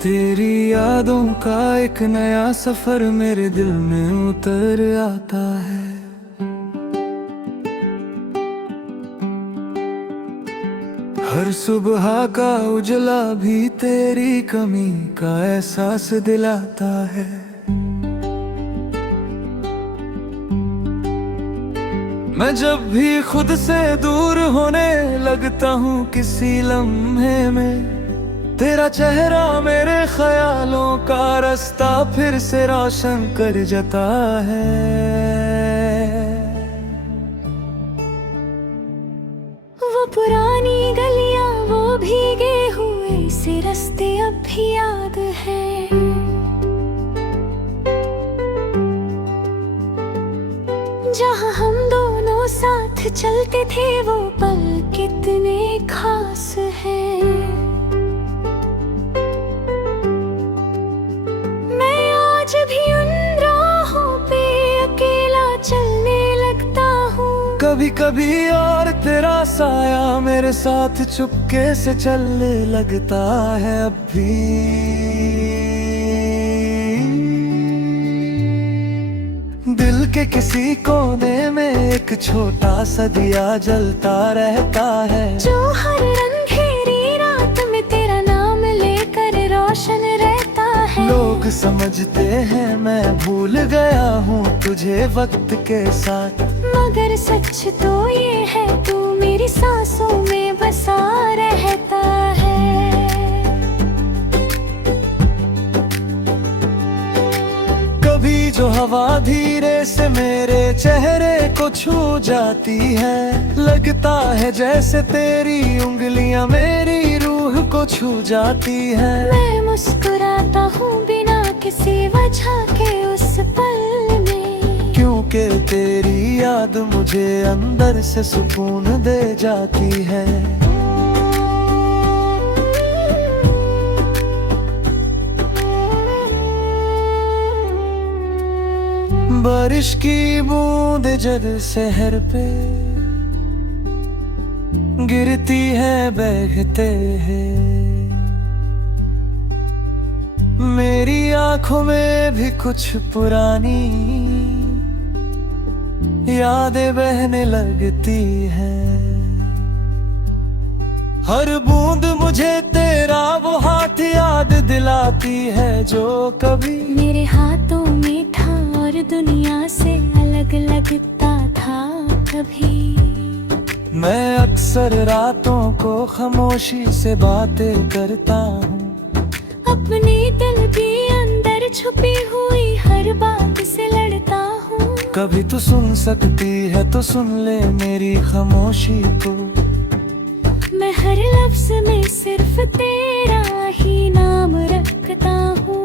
तेरी यादों का एक नया सफर मेरे दिल में उतर आता है। हर सुबह का उजला भी तेरी कमी का एहसास दिलाता है। मैं जब भी खुद से दूर होने लगता हूँ किसी लम्हे में, तेरा चेहरा मेरे ख्यालों का रास्ता फिर से रोशन कर जाता है। वो पुरानी गलियां, वो भीगे हुए से रास्ते अब भी याद हैं। जहां हम दोनों साथ चलते थे वो पल कितने खास हैं। मैं आज भी उन राहों पे अकेला चलने लगता हूँ। कभी कभी और तेरा साया मेरे साथ चुपके से चलने लगता है। अब भी दिल के किसी कोने में एक छोटा सा दिया जलता रहता है, जो हर अंधेरी रात में तेरा नाम लेकर रोशन रहता है। लोग समझते हैं मैं भूल गया हूँ तुझे वक्त के साथ, मगर सच तो ये है तू मेरी सांसों में बसा रहता है। कभी जो हवा धीरे से मेरे चेहरे को छू जाती है, लगता है जैसे तेरी उंगलियां मेरी रूह को छू जाती है। मैं मुस्कुराता हूँ बिना किसी वजह के उस पल में, क्योंकि तेरी याद मुझे अंदर से सुकून दे जाती है। बारिश की बूंद जब शहर पे गिरती है बहते हैं, मेरी आंखों में भी कुछ पुरानी यादें बहने लगती हैं। हर बूंद मुझे तेरा वो हाथ याद दिलाती है जो कभी मेरे हाथों में था और दुनिया से अलग लगता था। कभी मैं अक्सर रातों को खामोशी से बातें करता हूँ, अपने दिल के अंदर छुपी हुई हर बात से लड़ता हूँ। कभी तू सुन सकती है तो सुन ले मेरी खामोशी को, मैं हर लफ्ज में सिर्फ तेरा ही नाम रखता हूँ।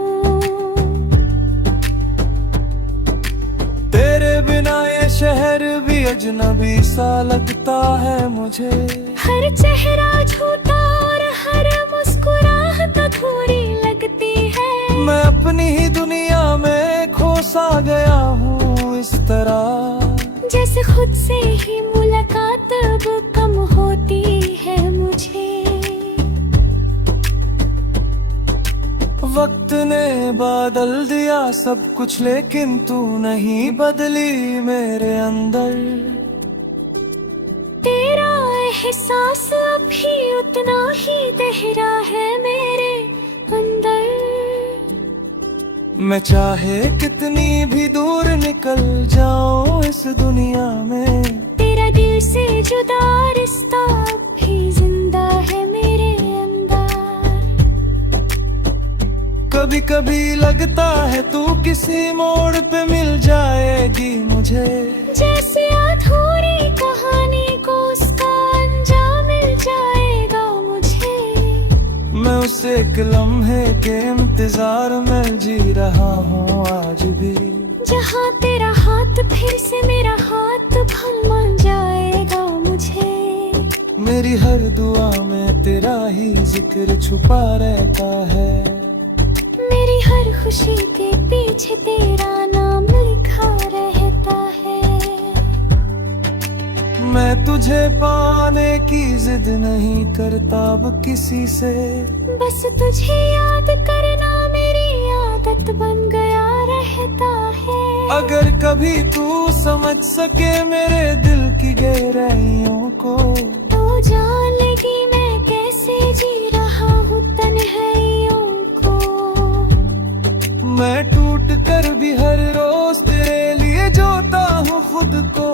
तेरे बिना ये शहर भी अजनबी सा लगता है मुझे। हर चेहरा झूठा और हर मुस्कुराहट अधूरी लगती है। मैं अपनी ही दुनिया में खो सा गया हूँ इस तरह, जैसे खुद से ही मुलाकात अब कम होती है मुझे। वक्त ने बदल दिया सब कुछ लेकिन तू नहीं बदली मेरे अंदर। तेरा एहसास अभी उतना ही गहरा है मेरे अंदर। मैं चाहे कितनी भी दूर निकल जाऊं इस दुनिया में, तेरा दिल से जुदा रिश्ता भी जिंदा है मेरे अंदर। कभी कभी लगता है तू किसी मोड़ पे मिल जाएगी मुझे, जैसे अधूरी कहानी को उसका अंजाम मिल जाएगा मुझे। मैं उस एक लम्हे के इंतजार में जी रहा हूँ आज भी, जहाँ तेरा हाथ फिर से मेरा हाथ भरमा जाएगा मुझे। मेरी हर दुआ में तेरा ही जिक्र छुपा रहता है। मेरी हर खुशी के पीछे तेरा नाम लिखा रहता है। मैं तुझे पाने की जिद नहीं करता अब किसी से, बस तुझे याद करना मेरी आदत बन गया रहता है। अगर कभी तू समझ सके मेरे दिल की गहराइयों को, तो जान लेगी मैं कैसे जी रहा हूँ तन्हाइयों को। मैं टूट कर भी हर रोज तेरे लिए जोता हूँ खुद को,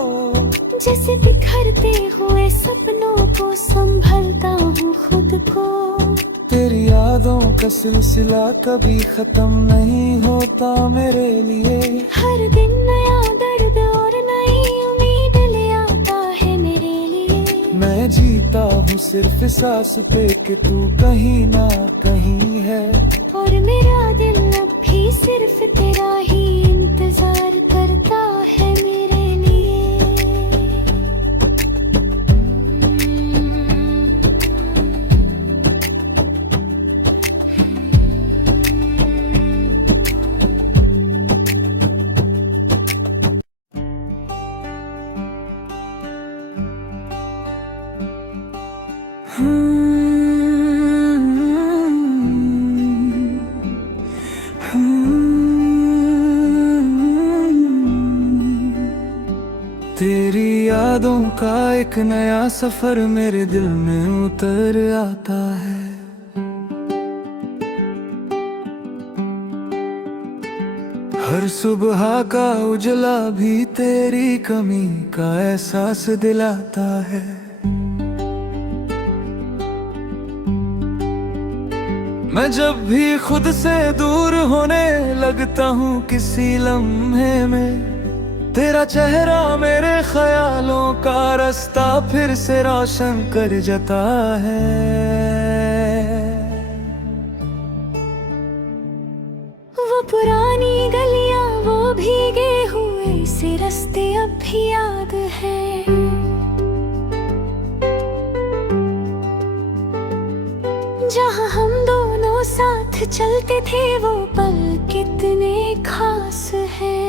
जैसे बिखरते हुए सपनों को संभलता हूँ खुद को। तेरी यादों का सिलसिला कभी खत्म नहीं होता मेरे लिए, हर दिन नया दर्द और नई उम्मीद ले आता है मेरे लिए। मैं जीता हूँ सिर्फ सांस पे कि तू कहीं ना कहीं है, और मेरा दिल अब भी सिर्फ तेरा ही इंतजार करता है मेरे लिए। तेरी यादों का एक नया सफर मेरे दिल में उतर आता है। हर सुबह का उजला भी तेरी कमी का एहसास दिलाता है। मैं जब भी खुद से दूर होने लगता हूँ किसी लम्हे में, तेरा चेहरा मेरे ख्यालों का रास्ता फिर से रोशन कर जाता है। वो पुरानी गलियां, वो भीगे हुए से रास्ते अब भी याद है। जहाँ हम दोनों साथ चलते थे वो पल कितने खास हैं।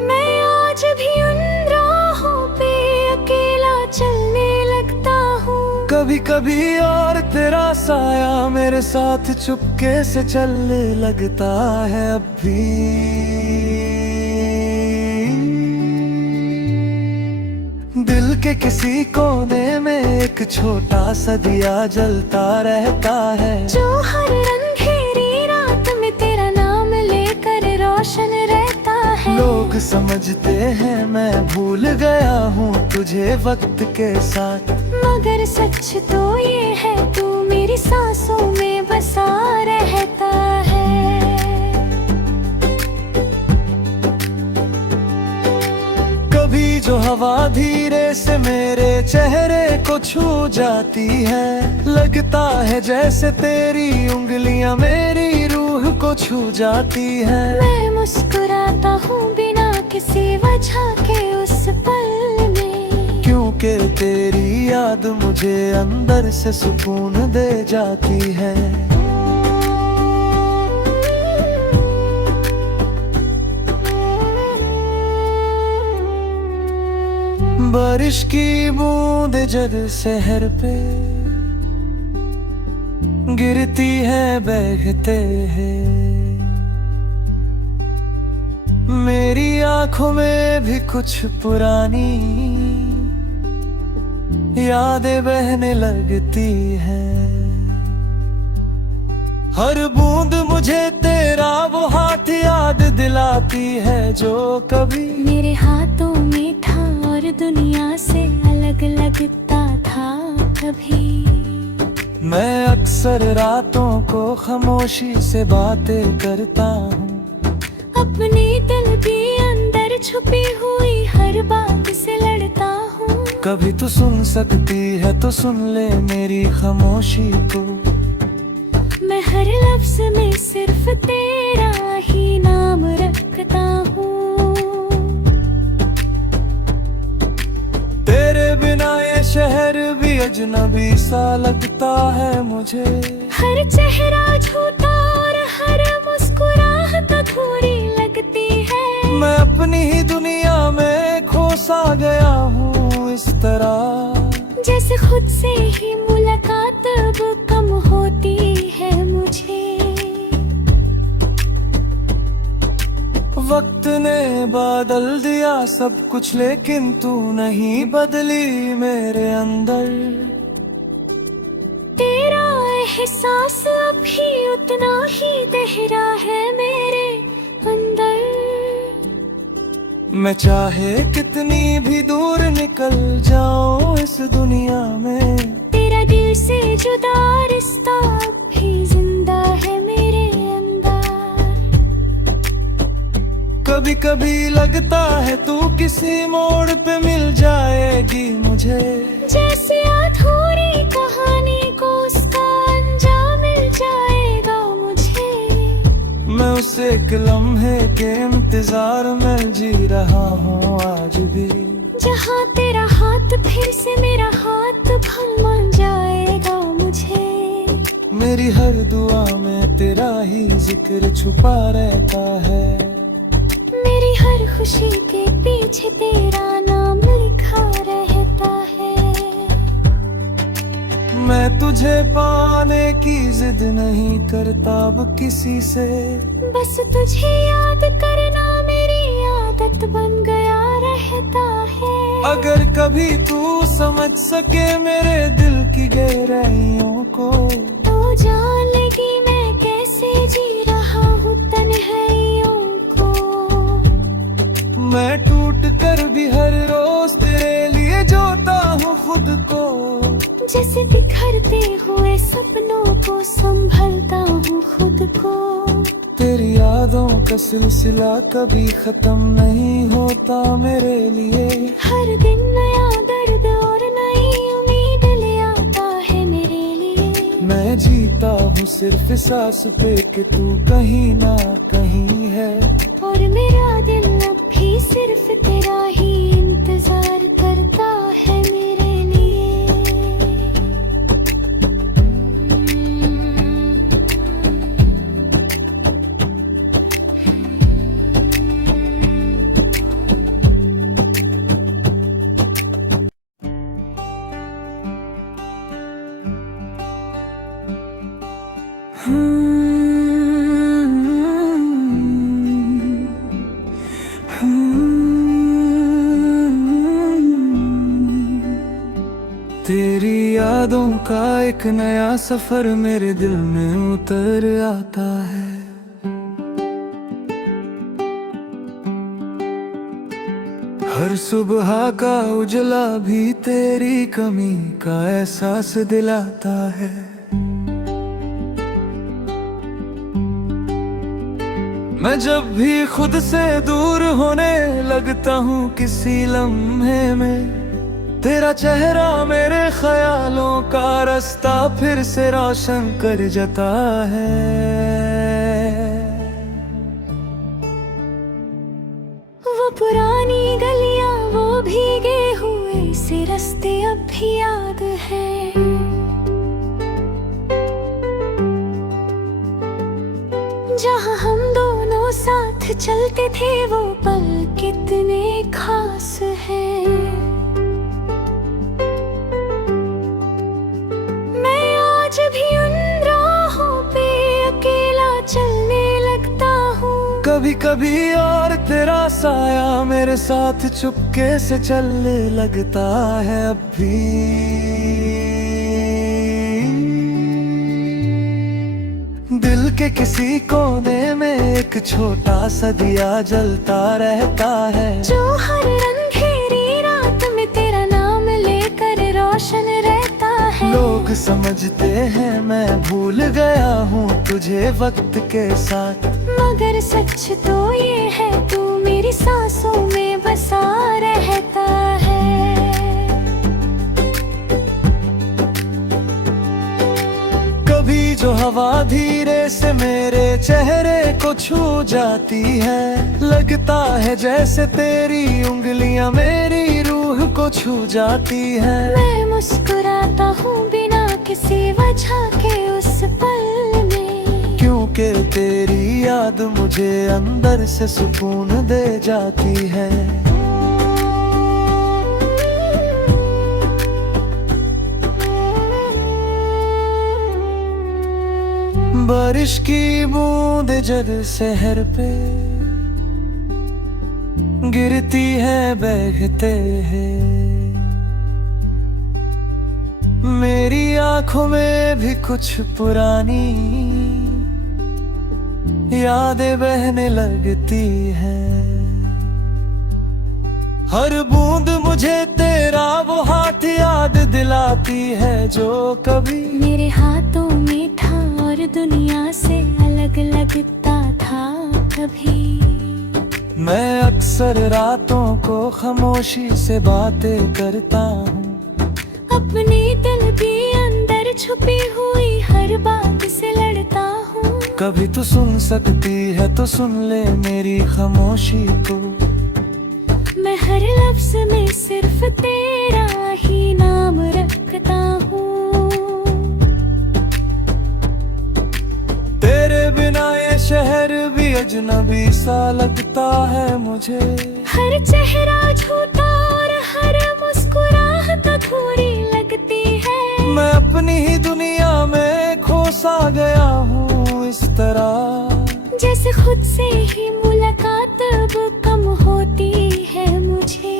मैं आज भी उन राहों पे अकेला चलने लगता हूँ। कभी कभी और तेरा साया मेरे साथ चुपके से चलने लगता है अब भी। दिल के किसी कोने में एक छोटा सा दिया जलता रहता है, जो हर अंधेरी रात में तेरा नाम लेकर रोशन रहता है। लोग समझते हैं मैं भूल गया हूँ तुझे वक्त के साथ, मगर सच तो ये है तू मेरी सांसों में बसा रहता है। कभी जो हवा धीरे से मेरे चेहरे को छू जाती है, लगता है जैसे तेरी उंगलियां मेरी रूह को छू जाती है। मैं मुस्कुराता हूँ बिना किसी वजह के उस पल में, क्योंकि तेरी याद मुझे अंदर से सुकून दे जाती है। बारिश की बूंद जब शहर पे गिरती है बहते हैं, मेरी आंखों में भी कुछ पुरानी यादें बहने लगती हैं। हर बूंद मुझे तेरा वो हाथ याद दिलाती है जो कभी मेरे हाथों में था और दुनिया से अलग लगता था कभी। मैं अक्सर रातों को खामोशी से बातें करता हूँ, अपने दिल के अंदर छुपी हुई हर बात से लड़ता हूँ। कभी तू सुन सकती है तो सुन ले मेरी खामोशी को, मैं हर लफ्ज में सिर्फ तेरा ही नाम रखता हूँ। तेरे बिना ये शहर भी अजनबी सा लगता है मुझे। हर चेहरा झूठा और हर मुस्कुराहट अधूरी लगती है। मैं अपनी ही दुनिया में खोसा गया हूँ इस तरह, जैसे खुद से ही मुलाकात अब कम होती है मुझे। वक्त ने बदल दिया सब कुछ, लेकिन तू नहीं बदली मेरे अंदर। तेरा एहसास अभी उतना ही गहरा है मेरे अंदर। मैं चाहे कितनी भी दूर निकल जाऊं इस दुनिया में, तेरा दिल से जुदा रिश्ता भी जिंदा है मेरे अंदर। कभी कभी लगता है तू किसी मोड़ पे मिल जाएगी मुझे। जैसे अधूरी कहानी को उसका अंजाम मिल जाएगा मुझे। मैं उस एक लम्हे के इंतजार में जी रहा हूँ आज भी, जहाँ तेरा हाथ फिर से मेरा हाथ थमा जाएगा मुझे। मेरी हर दुआ में तेरा ही जिक्र छुपा रहता है। मेरी हर खुशी के पीछे तेरा नाम लिखा रहता है। मैं तुझे पाने की जिद नहीं करता अब किसी से, बस तुझे याद करना मेरी आदत बन गया रहता है। अगर कभी तू समझ सके मेरे दिल की गहराइयों को, तो जान लेगी मैं कैसे जी रहा हूँ तन्हाइयों को। मैं टूट कर भी हर रोज तेरे लिए जोता हूँ खुद को। जैसे बिखरते हुए सपनों को संभलता हूँ खुद को। तेरी यादों का सिलसिला कभी खत्म नहीं होता मेरे लिए। हर दिन नया दर्द और नई उम्मीद ले आता है मेरे लिए। मैं जीता हूँ सिर्फ सांस पे कि तू कहीं ना कहीं है, और मेरा दिल अब भी सिर्फ तेरा ही इंतजार करता है मेरे लिए। तेरी यादों का एक नया सफर मेरे दिल में उतर आता है। हर सुबह का उजला भी तेरी कमी का एहसास दिलाता है। मैं जब भी खुद से दूर होने लगता हूँ किसी लम्हे में, तेरा चेहरा मेरे ख्यालों का रास्ता फिर से रोशन कर जाता है। वो पुरानी गलियां, वो भीगे हुए से रास्ते अब भी याद हैं। जहाँ हम दोनों साथ चलते थे वो पल कितने खास हैं। आज भी उन राहों पे अकेला चलने लगता हूँ। कभी कभी और तेरा साया मेरे साथ चुपके से चलने लगता है अब भी। दिल के किसी कोने में एक छोटा सा दिया जलता रहता है, जो हर अंधेरी रात में तेरा नाम लेकर रोशन रहता है। लोग समझते हैं मैं भूल गया हूँ तुझे वक्त के साथ, मगर सच तो ये है तू मेरी सांसों में बसा रहता है। कभी जो हवा धीरे से मेरे चेहरे को छू जाती है, लगता है जैसे तेरी उंगलियां मेरी रूह को छू जाती है। मैं मुस्कुराता हूँ बिना किसी वजह के उस पल में, क्योंकि तेरी याद मुझे अंदर से सुकून दे जाती है। बारिश की बूंद जब शहर पे गिरती है बहते हैं, मेरी आंखों में भी कुछ पुरानी यादें बहने लगती हैं। हर बूंद मुझे तेरा वो हाथ याद दिलाती है जो कभी मेरे हाथों में था और दुनिया से अलग लगता था कभी। मैं अक्सर रातों को खामोशी से बातें करता हूँ, अपने दिल के अंदर छुपी हुई हर बात से लड़ता हूँ। कभी तू सुन सकती है तो सुन ले मेरी खामोशी को। मैं हर लफ्ज में सिर्फ तेरा ही नाम रखता हूँ। तेरे बिना ये शहर भी अजनबी सा लगता है मुझे। हर चेहरा झूठा और हर मुस्कुराहट अधूरी लगती है। मैं अपनी ही दुनिया में खो सा गया हूँ इस तरह, जैसे खुद से ही मुलाकात अब कम होती है मुझे।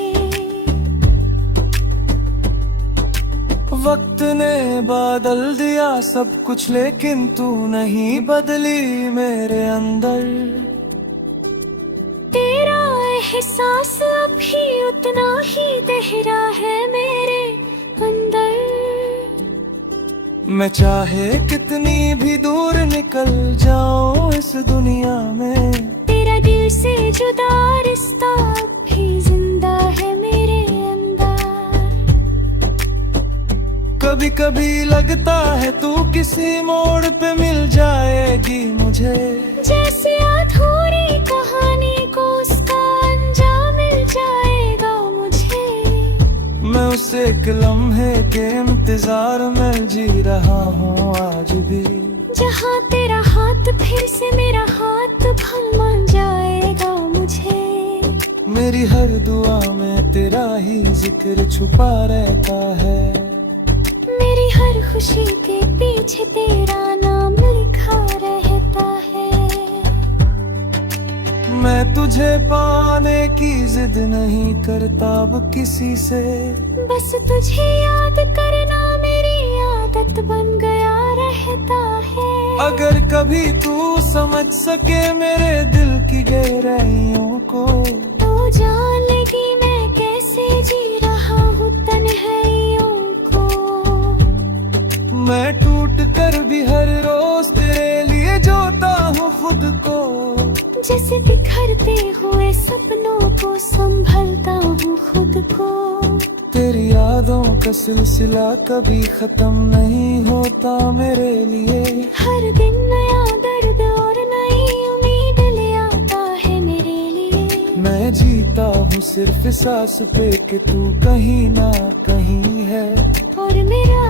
वक्त ने बदल दिया सब कुछ लेकिन तू नहीं बदली मेरे अंदर। तेरा एहसास अभी उतना ही गहरा है मेरे अंदर। मैं चाहे कितनी भी दूर निकल जाऊं इस दुनिया में, तेरा दिल से जुदा रिश्ता भी जिंदा है मेरे अंदर। कभी कभी लगता है तू किसी मोड़ पे मिल जाएगी मुझे, जैसे अधूरी कहानी को उसका अंजाम मिल जाएगा मुझे। मैं उस एक लम्हे के इंतजार में जी रहा हूँ आज भी, जहाँ तेरा हाथ फिर से मेरा हाथ थमा जाएगा मुझे। मेरी हर दुआ में तेरा ही जिक्र छुपा रहता है, मेरी हर खुशी के पीछे तेरा नाम लिखा रहता है। मैं तुझे पाने की जिद नहीं करता अब किसी से, बस तुझे याद करना मेरी आदत बन गया रहता है। अगर कभी तू समझ सके मेरे दिल की गहराइयों को, तो जान लेगी मैं कैसे जी रहा हूँ तन्हाइयों को। मैं टूट कर भी हर रोज तेरे लिए जोता हूँ खुद को, जैसे बिखरते हुए सपनों को संभलता हूँ खुद को। तेरी यादों का सिलसिला कभी खत्म नहीं होता मेरे लिए, हर दिन नया दर्द और नई उम्मीद ले आता है मेरे लिए। मैं जीता हूँ सिर्फ सांस पे कि तू कहीं ना कहीं है, और मेरा